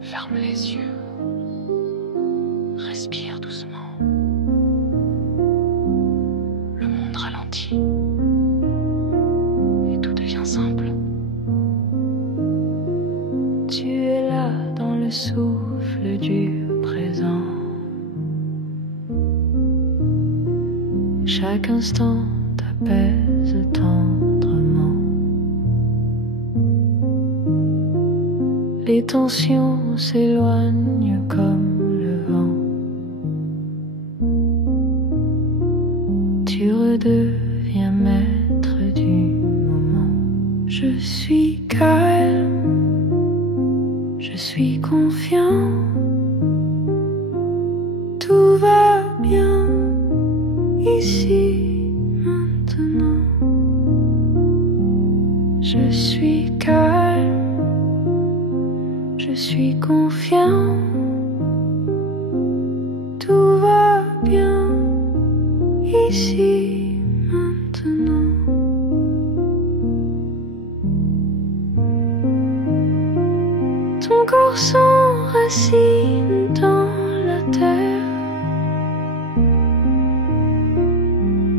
Ferme les yeux. Respire doucement. Le monde ralentit. Et tout devient simple. Tu es là dans le souffle du présent. Chaque instant t'apaise tendrement. Les tensions s'éloignent comme le vent. Tu redeviens maître du moment. Je suis calme, je suis confiant. Tout va bien ici, maintenant. Je suis calme, je suis confiant. Tout va bien ici, maintenant. Ton corps s'enracine dans la terre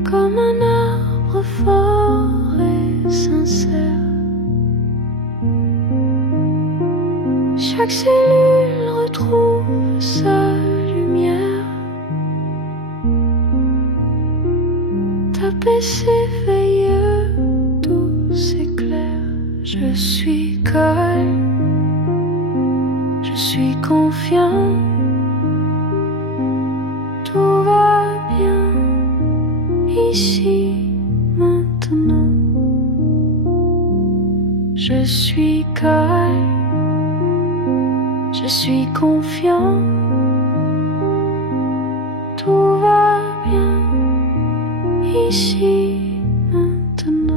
comme un arbre fort et sincère. Chaque cellule retrouve sa lumière. Ta paix s'éveille, douce et claire. Je suis calme, je suis confiant. Tout va bien ici, maintenant. Je suis calme, je suis confiant. Tout va bien ici, maintenant.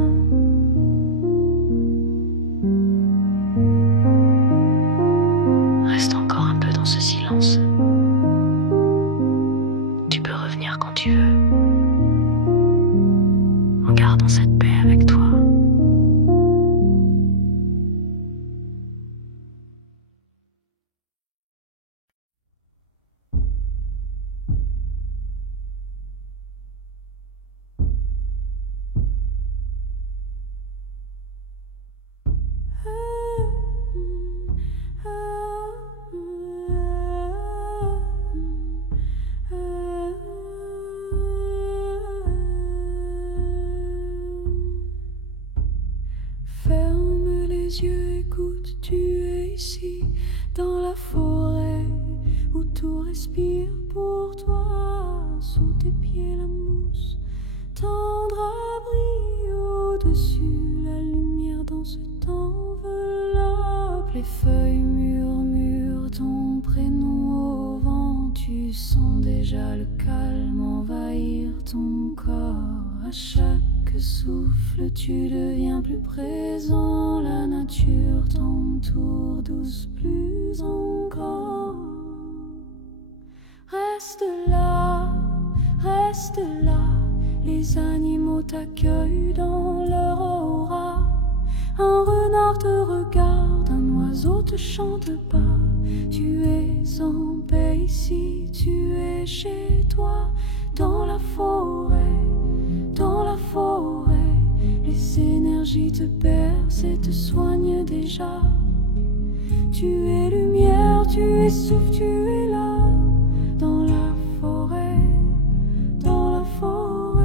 Reste encore un peu dans ce silence. Tu peux revenir quand tu veux, en gardant cette paix avec toi. Ferme les yeux, écoute, tu es ici, dans la forêt, où tout respire pour toi. Sous tes pieds la mousse, tendre abri au-dessus, la lumière dans ce temps t'enveloppe. Les feuilles murmurent ton prénom au vent, tu sens déjà le calme envahir ton corps. À chaque souffle, tu deviens plus présent. La nature t'entoure douce plus encore. Reste là, les animaux t'accueillent dans leur aura. Un renard te regarde, un oiseau te chante bas. Tu es en paix ici, tu es chez toi, dans la forêt. Dans la forêt, les énergies te bercent et te soignent déjà. Tu es lumière, tu es souffle, tu es là. Dans la forêt, dans la forêt.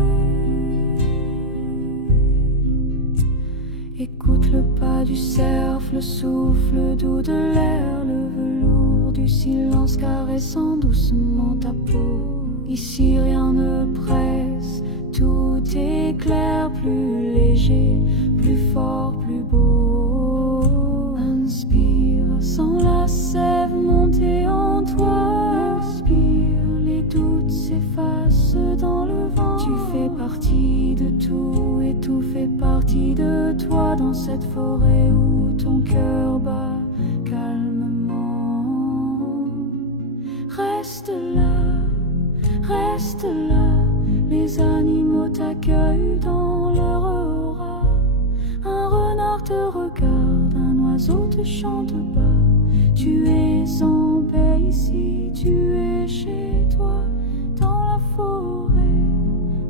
Écoute le pas du cerf, le souffle doux de l'air, le velours du silence caressant doucement ta peau. Ici rien ne presse, tout est clair, plus léger, plus fort, plus beau. Inspire, sens la sève monter en toi. Expire, les doutes s'effacent dans le vent. Tu fais partie de tout et tout fait partie de toi. Dans cette forêt où ton cœur bat calmement. Reste là, les animaux t'accueillent dans leur aura. Un renard te regarde, oiseau te chante bas. Tu es en paix ici, tu es chez toi. Dans la forêt,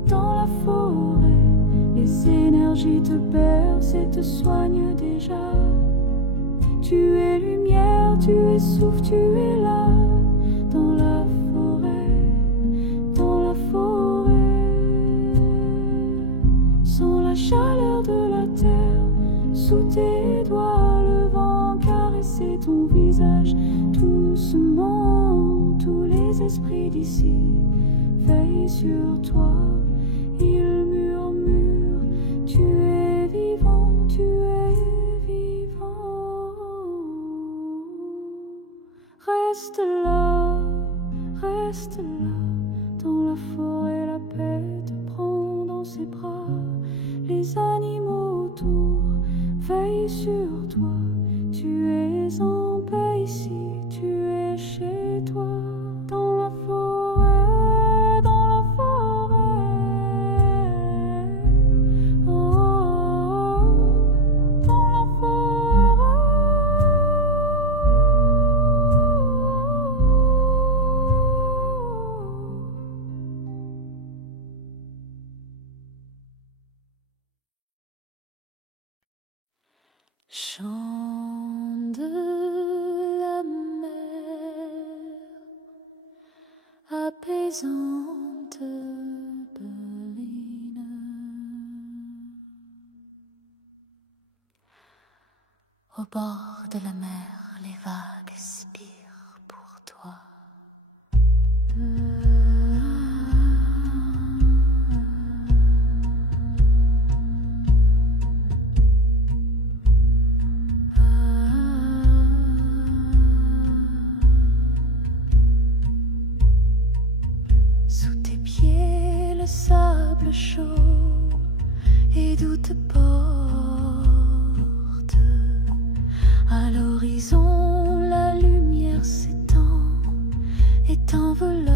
dans la forêt. Les énergies te bercent et te soignent déjà. Tu es lumière, tu es souffle, tu es là. Dans la forêt, dans la forêt. Sans la chaleur de la terre, sous tes doigts, le vent caressait ton visage. Doucement, tous les esprits d'ici veillent sur toi. Ils murmurent, tu es vivant, tu es vivant. Reste là, dans la forêt, la paix te prend dans ses bras. Les animaux autour veillent sur toi. Tu es en paix ici, tu es chez toi. Dans la forêt, dans la forêt. Oh, dans la forêt. Chant de la mer, apaisante berline. Au bord de la mer, les vagues expirent pour toi. Sous tes pieds, le sable chaud et doux te porte. À l'horizon, la lumière s'étend et t'enveloppe.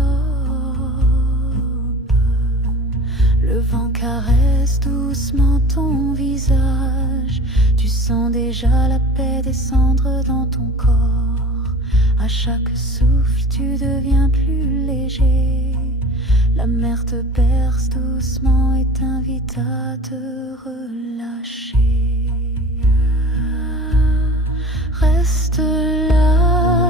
Le vent caresse doucement ton visage. Tu sens déjà la paix descendre dans ton corps. À chaque souffle, tu deviens plus léger. La mer te berce doucement et t'invite à te relâcher. Reste là,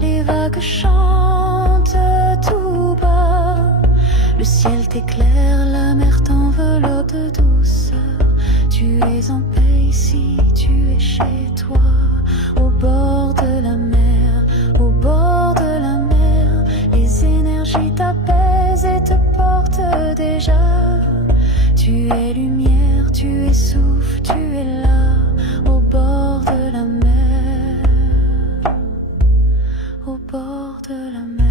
les vagues chantent tout bas. Le ciel t'éclaire, la mer t'enveloppe de douceur. Tu es en paix ici, tu es chez toi. Au bord de la mer, au bord de la mer. Les énergies t'apaisent et te portent déjà. Tu es lumière, tu es souffle, tu es là. Au bord de la mer, au bord de la mer.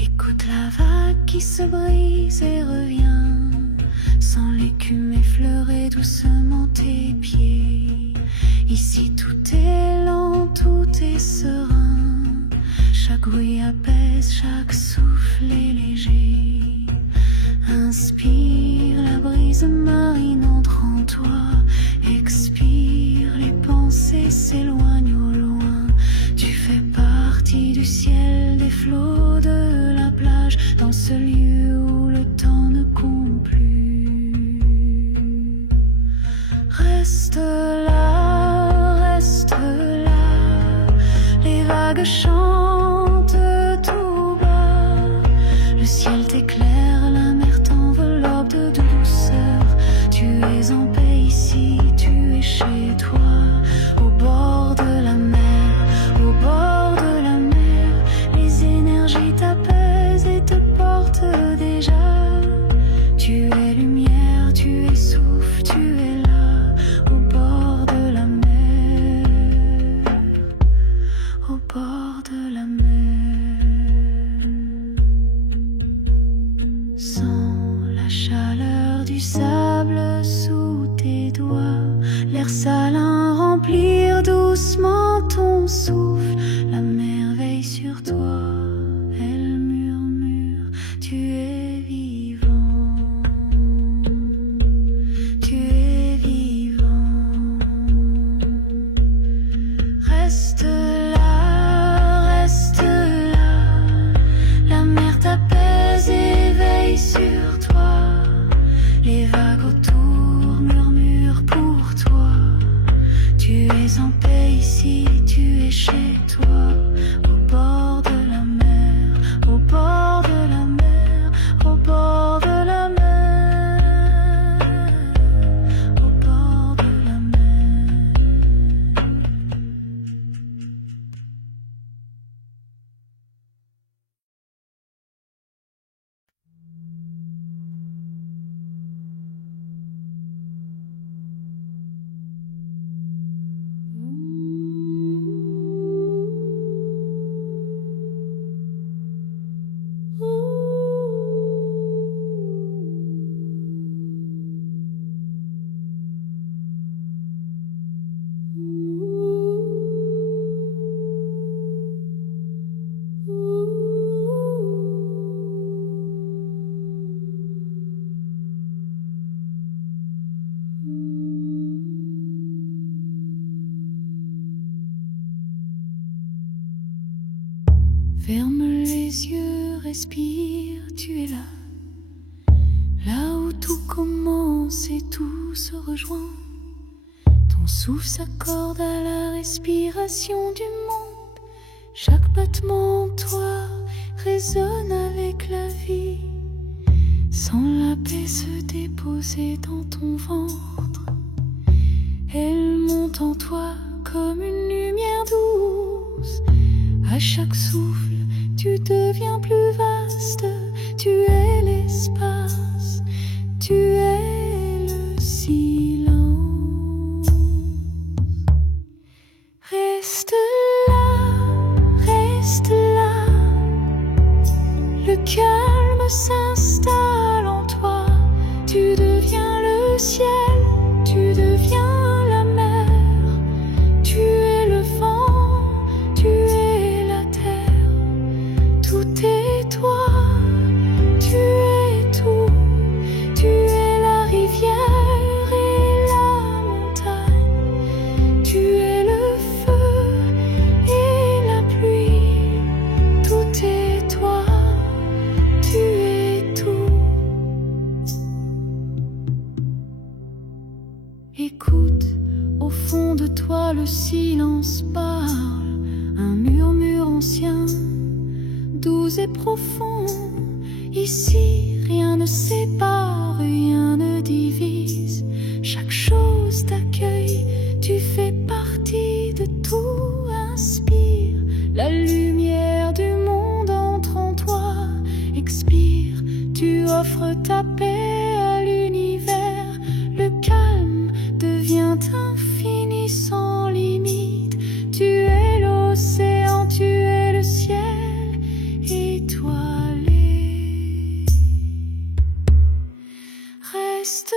Écoute la vague qui se brise et revient, sans l'écume effleurer doucement tes pieds. Ici tout est lent, tout est serein. Chaque bruit apaise, chaque souffle est léger. Inspire, la brise marine entre en toi. Expire, les pensées s'éloignent au loin. Tu fais partie du ciel, des flots, de la plage, dans ce lieu où le temps ne compte plus. Reste là, les vagues chantent tout bas. Le ciel t'éclaire, la mer t'enveloppe de douceur. Tu es en paix ici, tu es chez toi. Au bord de la mer, au bord de la mer. Les énergies t'apaisent et te portent déjà. Tu es lumière, tu es souffle, tu es là. Au bord de la mer, au bord de Et ici tu es chez toi, au bord de la mer, au bord de la mer, au bord de la mer, au bord de la mer. Ferme les yeux, respire, tu es là. Là où tout commence et tout se rejoint. Ton souffle s'accorde à la respiration du monde. Chaque battement en toi résonne avec la vie. Sans la paix se déposer dans ton ventre. Elle monte en toi comme une lumière douce. À chaque souffle, tu deviens plus vaste. Tu es l'espace, tu es le silence. Reste là, le calme s'installe en toi. Tu deviens le ciel, tu deviens la mer. Tu es le vent, tu es la terre. Tout est toi, tu es tout. Tu es la rivière et la montagne. Tu es le feu et la pluie. Tout est toi, tu es tout. Écoute, au fond de toi le silence parle, un murmure ancien, doux et profond. Ici, rien ne sépare, rien ne divise. Chaque chose t'accueille, tu fais partie de tout. Inspire, la lumière du monde entre en toi. Expire, tu offres ta paix à l'univers. Le calme devient infini sans limite. Tu es l'océan, tu es le ciel étoilé. Reste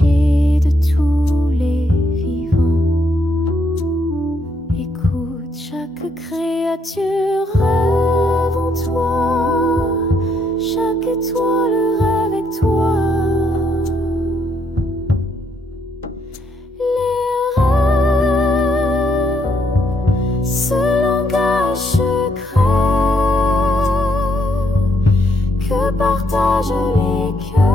détaché de tous les vivants. Écoute, chaque créature rêve en toi, chaque étoile rêve avec toi. Les rêves, ce langage secret que partagent les cœurs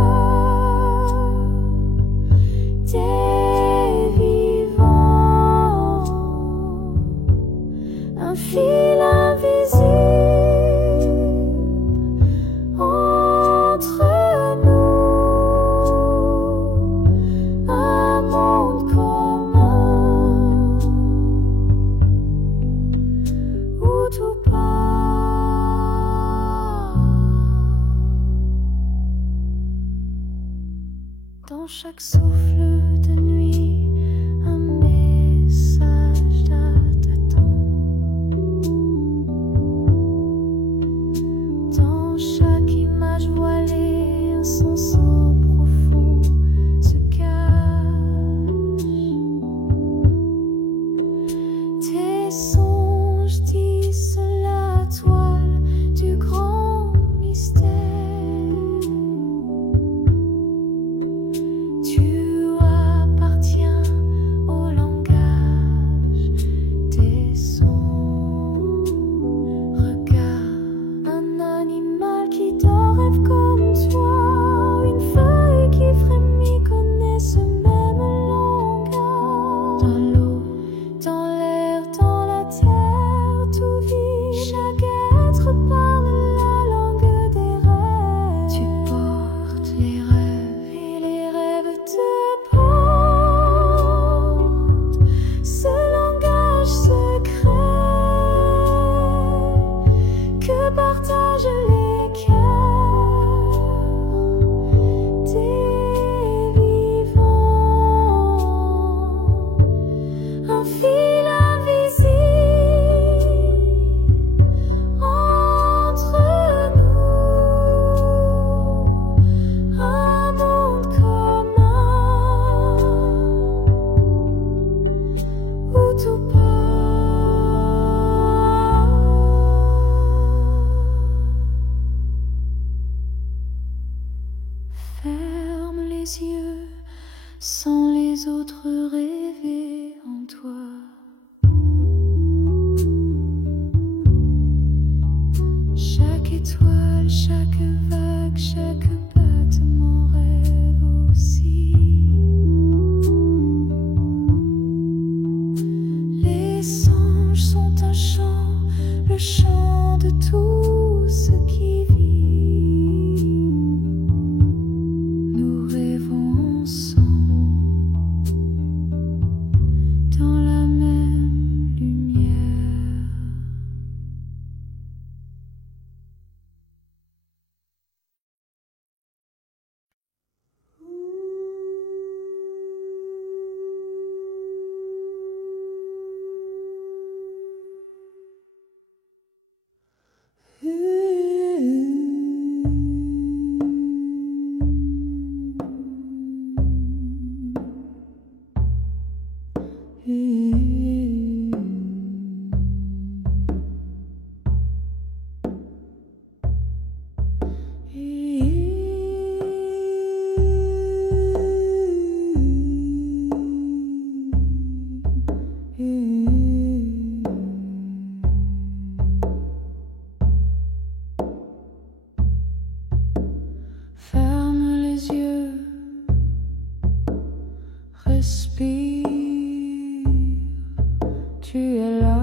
des vivants. Un fil invisible entre nous, un monde commun où tout part. Dans chaque souffle de nuit, un message t'attend. Dans chaque image voilée, un sens profond se cache. Tes songes tissent la toile du grand mystère. Tu appartiens au langage des sons. Regarde un animal qui dort, rêve comme toi. Une feuille qui frémit connaît ce même langage. Dans l'eau, dans l'air, dans la terre, tout vit. Chaque être parle la langue des rêves. Tu portes les rêves et les rêves te portent. Ce langage secret que partagent les cœurs des vivants. Un fil invisible entre nous, un monde commun où tout part. Ferme les yeux, sans les autres rêver en toi. Chaque étoile, chaque vague, chaque battement rêve aussi. Les songes sont un chant, le chant de tout ce qui vit. Nous rêvons ensemble dans la même lumière. Ferme les yeux, respire, tu es là.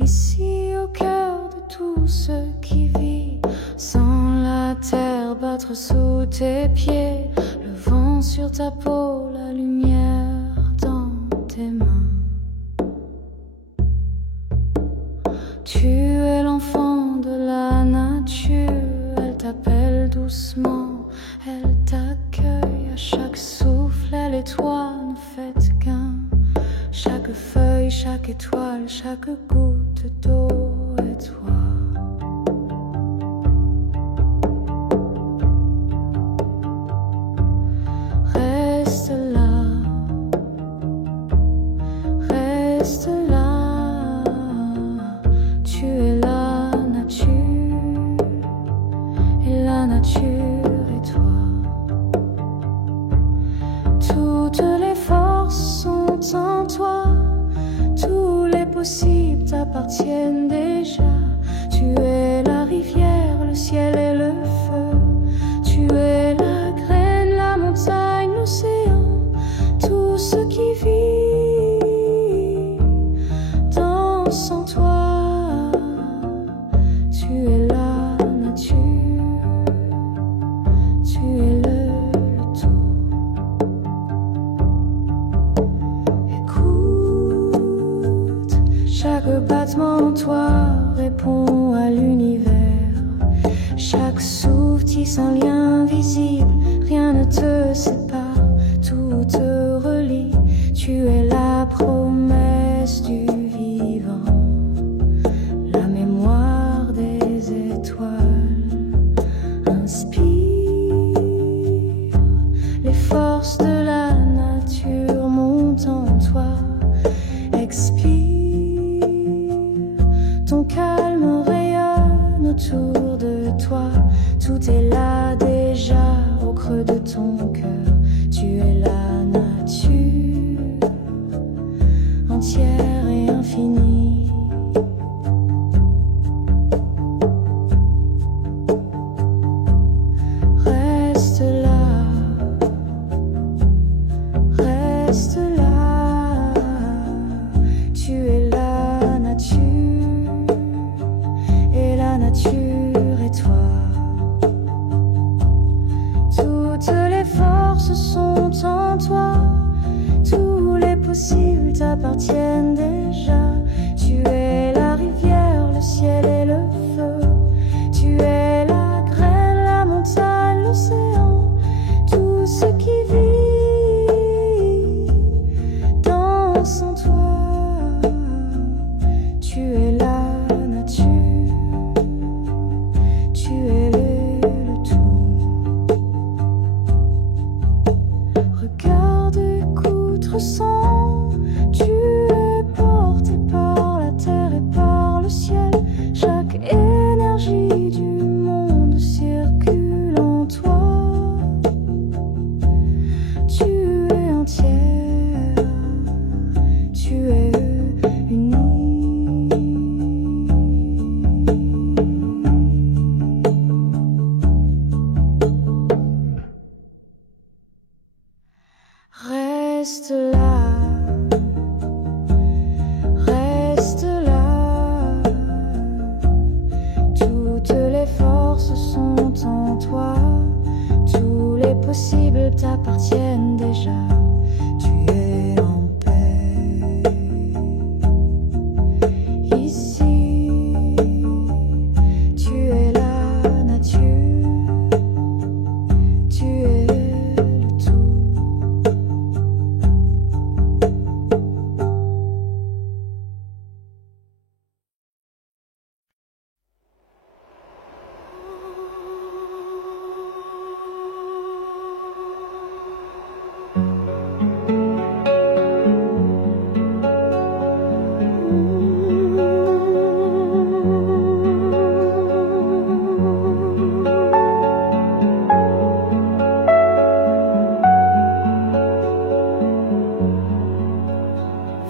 Ici au cœur de tout ce qui vit, sans la terre battre sous tes pieds, le vent sur ta peau, la lumière dans tes mains. Tu es l'enfant de la nature, elle t'appelle doucement, elle t'accueille à chaque souffle, elle et toi ne faites qu'un. Chaque feuille, chaque étoile, chaque goutte d'eau est toi. Reste là, reste là, tu es la nature, et la nature est toi. Toutes les forces sont en toi, tous les possibles t'appartiennent déjà. Tu es la rivière, le ciel et le feu, tu es la graine, la montagne, l'océan, tout ce qui vit danse en toi. Tu es la nature, tu es le tout. Écoute, chaque battement en toi répond à l'univers. Chaque souffle tisse un lien visible, rien ne te sépare, tout te relie. Tu es la promesse du vivant, la mémoire des étoiles. Inspire les forces de la nature, montent en toi. Expire, ton calme rayonne autour de toi. Tout est là déjà au creux de ton cœur. Tu es la nature entière et infinie. Reste là, reste là, tu es la nature, et la nature est toi. Toutes les forces sont en toi, tous les possibles t'appartiennent déjà. Tu es la rivière, le ciel et le feu, tu es la graine, la montagne, l'océan, tout ce qui vit danse en toi. Tu es la nature, tu es le tout. Regarde, écoute, ressens, tu es porté par la terre et par le ciel. Chaque énergie du monde circule en toi. Tu es entière, tu es unie. Reste là, reste là, toutes les forces sont en toi, tous les possibles t'appartiennent déjà. Tu es en paix ici, tu es la nature, tu es le tout.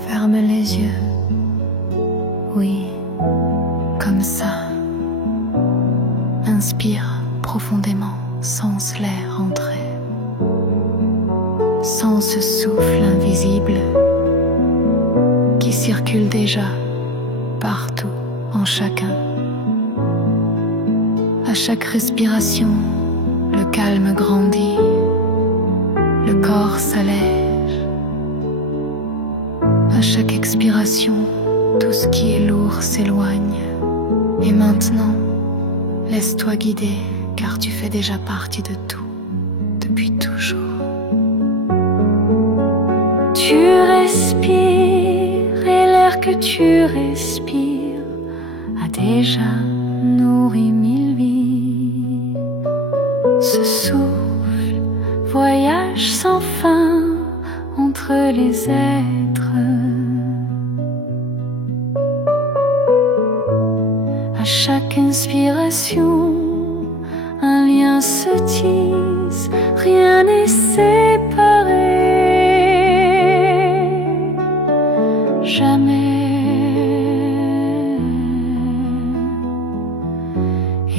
Ferme les yeux, oui, comme ça. Inspire profondément, sens l'air entrer. Sens ce souffle invisible qui circule déjà partout, en chacun. À chaque respiration, le calme grandit, le corps s'allège. À chaque expiration, tout ce qui est lourd s'éloigne. Et maintenant, laisse-toi guider, car tu fais déjà partie de tout, depuis toujours. Tu respires et que tu respires a déjà nourri 1000 vies. Ce souffle voyage sans fin entre les êtres. À chaque inspiration, un lien se tisse, rien n'est séparé. Jamais.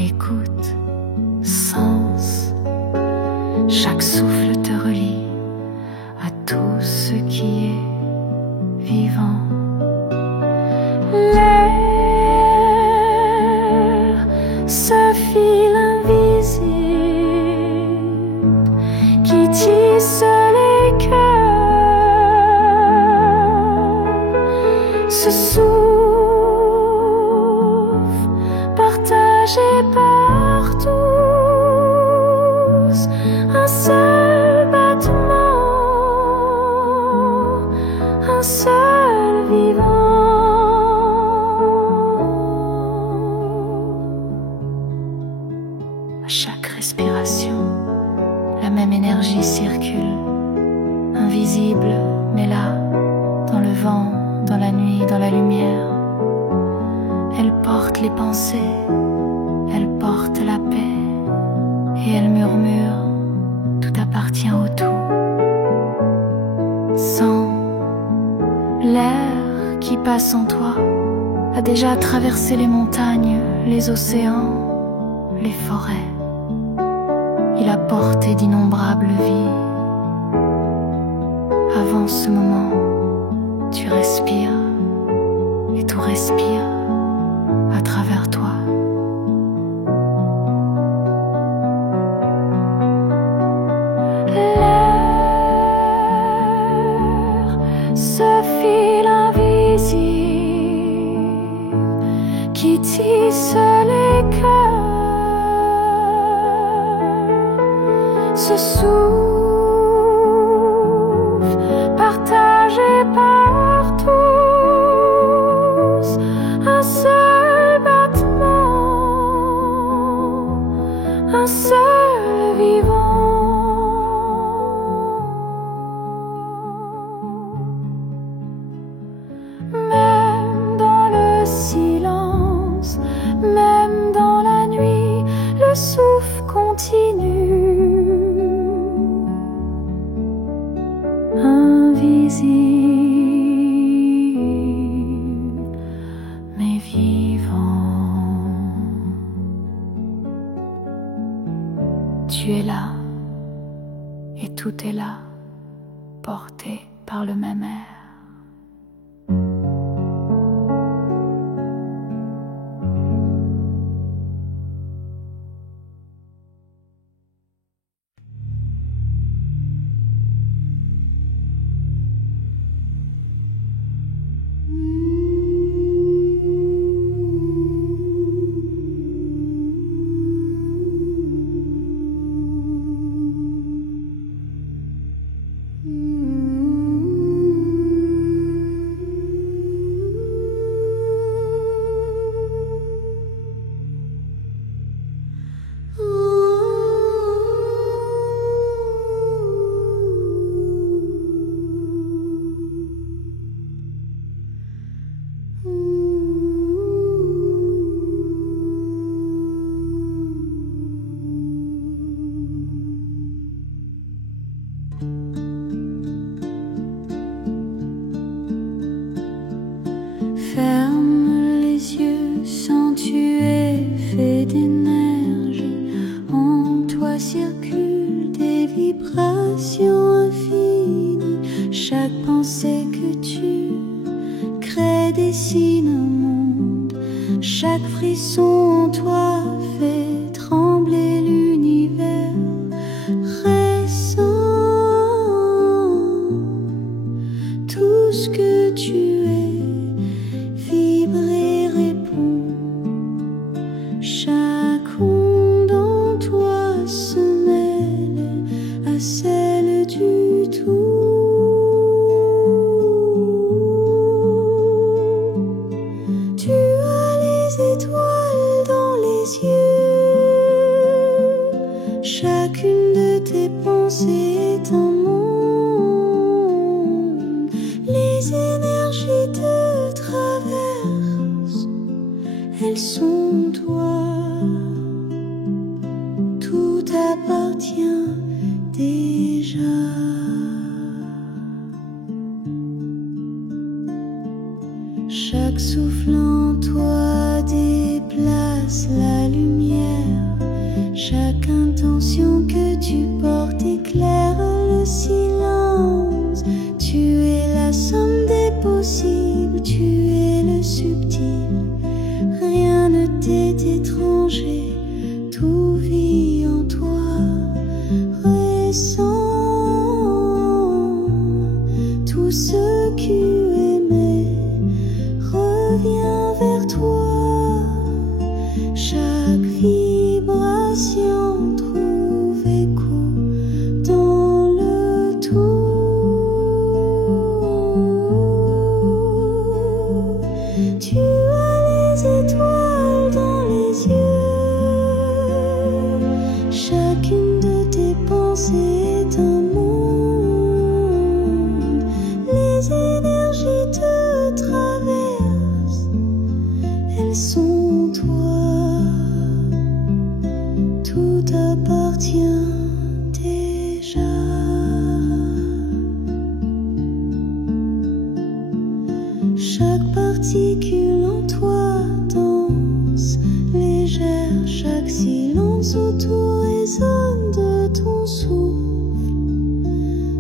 Écoute, sens, chaque souffle te relie à tout ce qui est vivant. L'air, ce fil invisible qui tisse les cœurs, ce souffle partagé par tous, un seul battement, un seul vivant. À chaque respiration, la même énergie circule, invisible mais là, dans le vent, dans la nuit, dans la lumière. Elle porte les pensées, elle porte la paix, et elle murmure, tout appartient au tout. Sens l'air qui passe en toi, a déjà traversé les montagnes, les océans, les forêts. Il a porté d'innombrables vies. Avant ce moment, tu respires et tout respire à travers toi. L'air, ce fil invisible qui tisse les cœurs, ce souffle partagé par tous, un seul battement, un seul vivant. Même dans le silence, même dans la nuit, le souffle continue. Invisible, mais vivant. Tu es là, et tout est là, porté par le même air. Ferme les yeux, sens tu es fait d'énergie. En toi circulent des vibrations infinies. Chaque pensée que tu crée dessine un monde. Chaque frisson en toi fait trembler l'univers. Ressens tout ce que tu es. Vibrer répond. Chaque onde en toi se mêle à celle du tout. étoiles dans les yeux. Chacune de tes pensées est un monde. Les énergies te traversent, elles sont toi. Tout appartient déjà. Chaque souffle en toi déplace la lumière. Chaque intention que tu portes éclaire le silence. Tu es la somme des possibles, tu es le subtil. Rien ne t'est étranger, tout vit en toi. Ressens tout ce que tu aimais revient vers toi. Chaque vibration trouve écho dans le tout. Tu as les étoiles dans les yeux. Chacune de tes pensées est un monde. Les énergies te traversent, elles sont toi. Tout appartient déjà. Chaque particule en toi danse légère. Chaque silence autour résonne de ton souffle.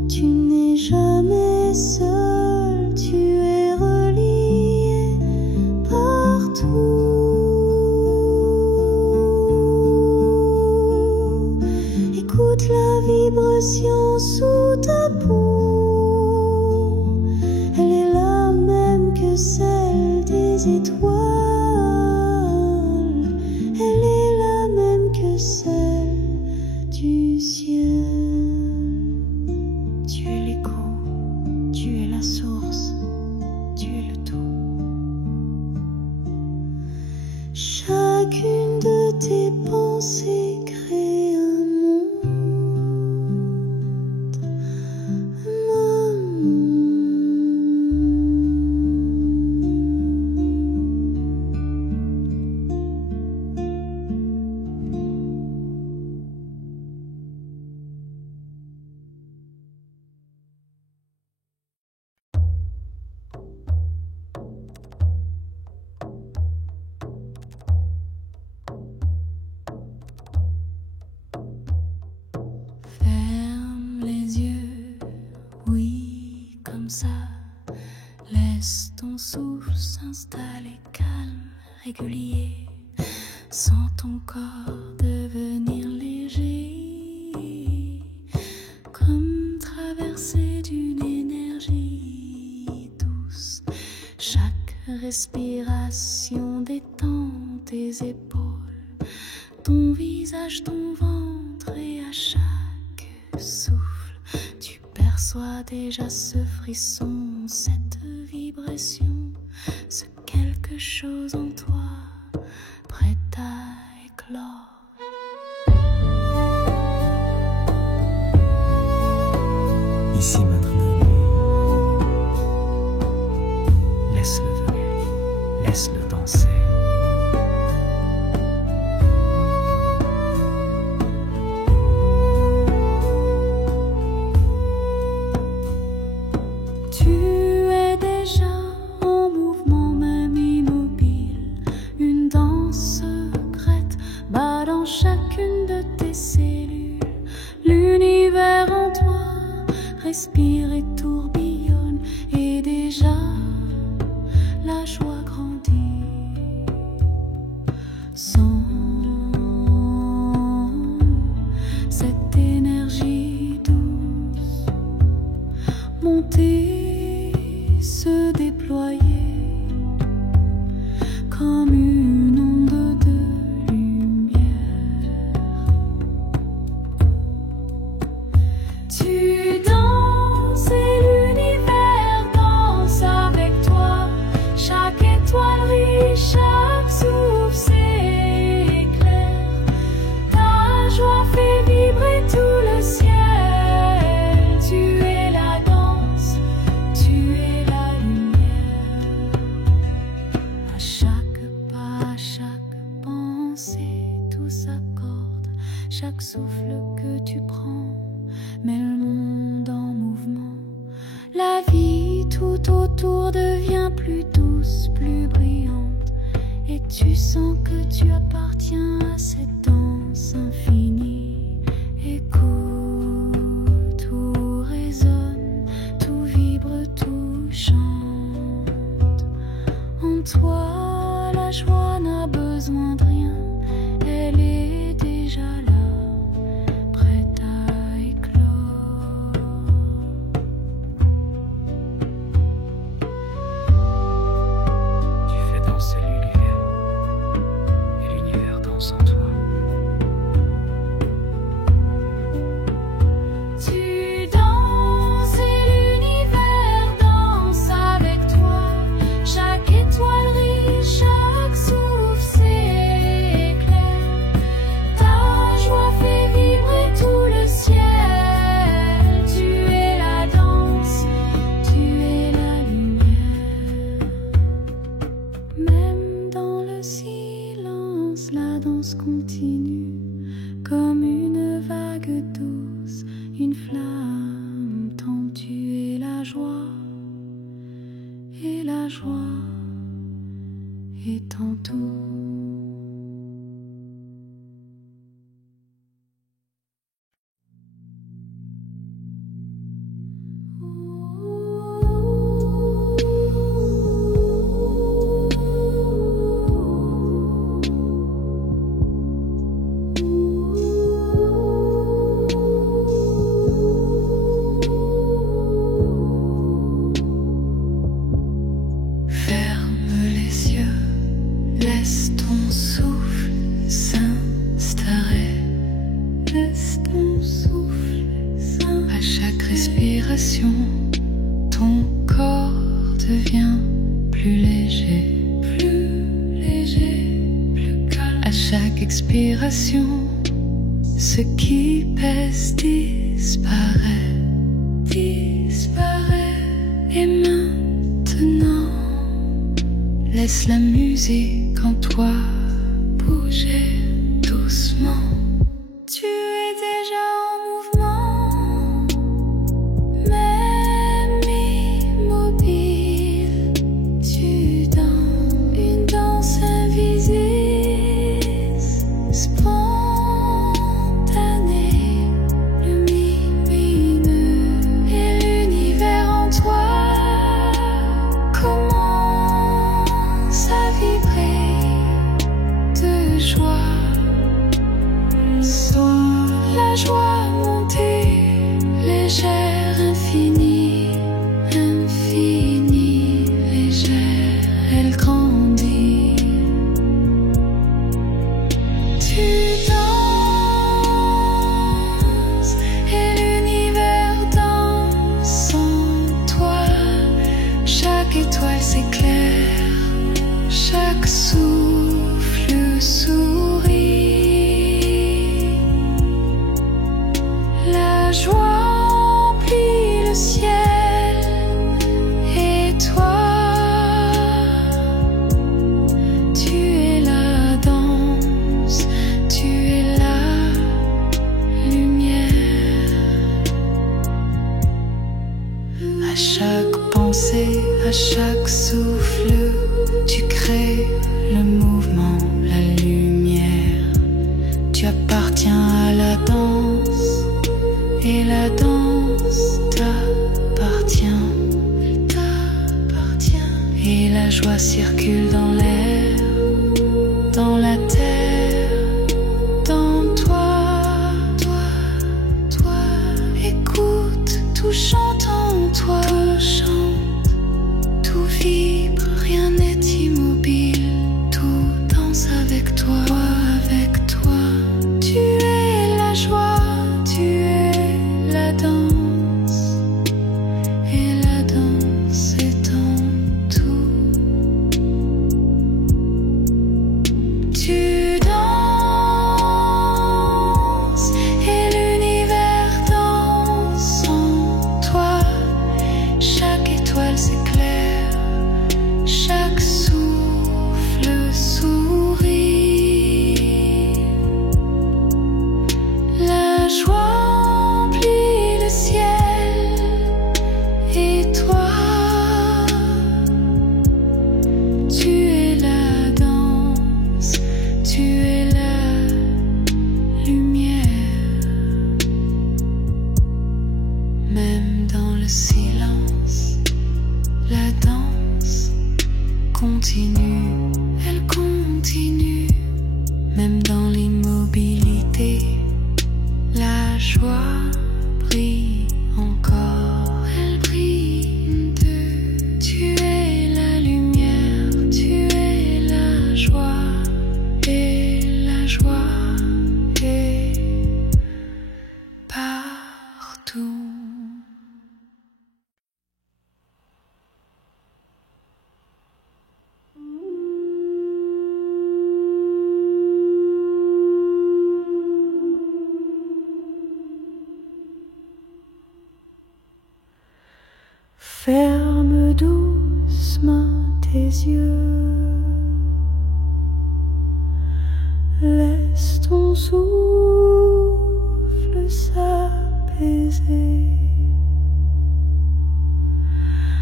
Tu n'es jamais seul, tu es relié partout. Écoute la vibration sous ta peau. Elle est la même que celle des étoiles. Elle est la même que celle du ciel. Tu es l'écho, tu es la source, tu es le tout. Chacune de tes pensées crée un monde. Ferme les yeux, oui, comme ça. Laisse ton souffle s'installer calme, régulier. Sens ton corps devenir léger, comme traversé d'une énergie douce. Chaque respiration détend tes épaules, ton visage, ton ventre, et à chaque souffle, tu perçois déjà ce frisson, cette vibration, ce quelque chose en toi, prêt à éclore. Ici maintenant, laisse-le venir, laisse-le danser. Tu es déjà en mouvement, même immobile. Une danse secrète bat dans chacune de tes cellules. L'univers en toi respire et tourbillonne, et déjà la joie grandit. À chaque pensée, tout s'accorde. Chaque souffle que tu prends met le monde en mouvement. La vie tout autour devient plus douce, plus brillante. Et tu sens que tu appartiens à cette danse infinie. Écoute, tout résonne, tout vibre, tout chante. En toi, la joie n'a besoin de rien, elle est déjà là, prête à éclore. Tu fais danser l'univers, et l'univers danse en toi. Tu danses et l'univers danse avec toi. Chaque étoile brille, chaque souffle s'éclaire. Ta joie fait vibrer tout le ciel. Tu es la danse, tu es la lumière. Même dans le silence, la danse continue. Comme une vague douce, une flamme tant tu es la joie. Et la joie est en tout. Ferme les yeux, laisse ton souffle s'installer. Laisse ton souffle s'installer. À chaque respiration, ton corps devient plus léger, plus calme. À chaque expiration, ce qui pèse disparaît, Et maintenant, laisse la musique en toi bouger doucement. Tu es déjà en mouvement, même immobile. Tu danses une danse invisible, spontanée, lumineux. Et l'univers en toi commence à vibrer de joie. Sois la joie. elle continue, même dans l'immobilité, la joie brille encore, elle brille de tu es la lumière, tu es la joie, et la joie est partout. Ferme doucement tes yeux, laisse ton souffle s'apaiser,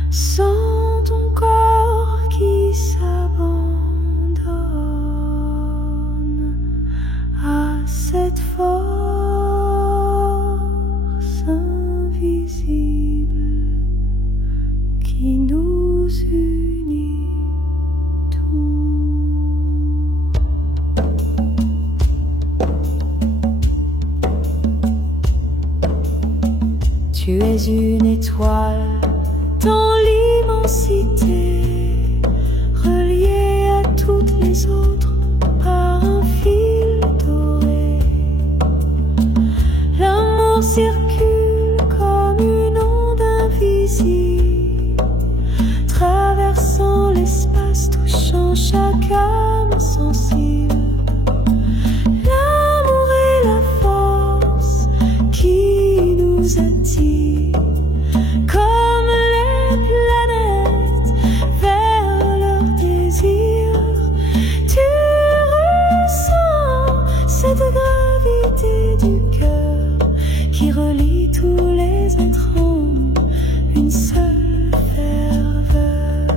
sens ton corps qui s'abandonne à cette force invisible qui nous unit tous. Tu es une étoile dans l'immensité, reliée à toutes les autres par un fil doré. L'amour circule comme une onde invisible, traversant l'espace, touchant chaque âme sensible. L'amour est la force qui nous attire, comme les planètes vers leur désir. Tu ressens cette gravité du cœur qui relie tous les êtres en une seule ferveur.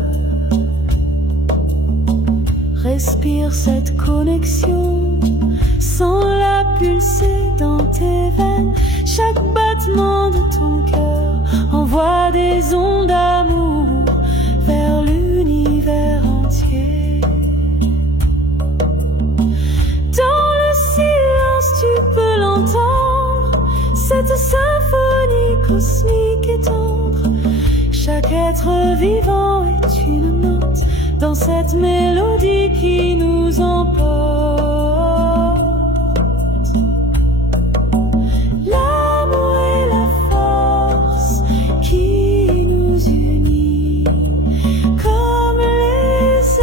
Respire cette connexion, sans la pulser dans tes veines. Chaque battement de ton cœur envoie des ondes d'amour vers l'univers entier. Dans le silence tu peux l'entendre, cette symphonie cosmique et tendre. Chaque être vivant est une note dans cette mélodie qui nous emporte. L'amour est la force qui nous unit, comme les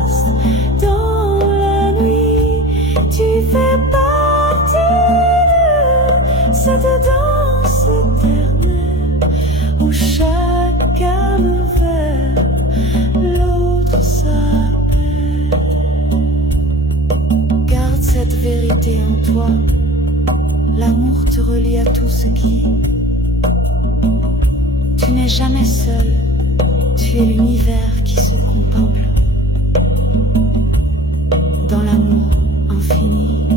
astres dans la nuit. Tu fais partie de cette danse éternelle où chaque âme vers l'autre s'appelle. Garde cette vérité en toi, l'amour te relie à tout ce qui. Tu n'es jamais seul, tu es l'univers qui se contemple dans l'amour infini.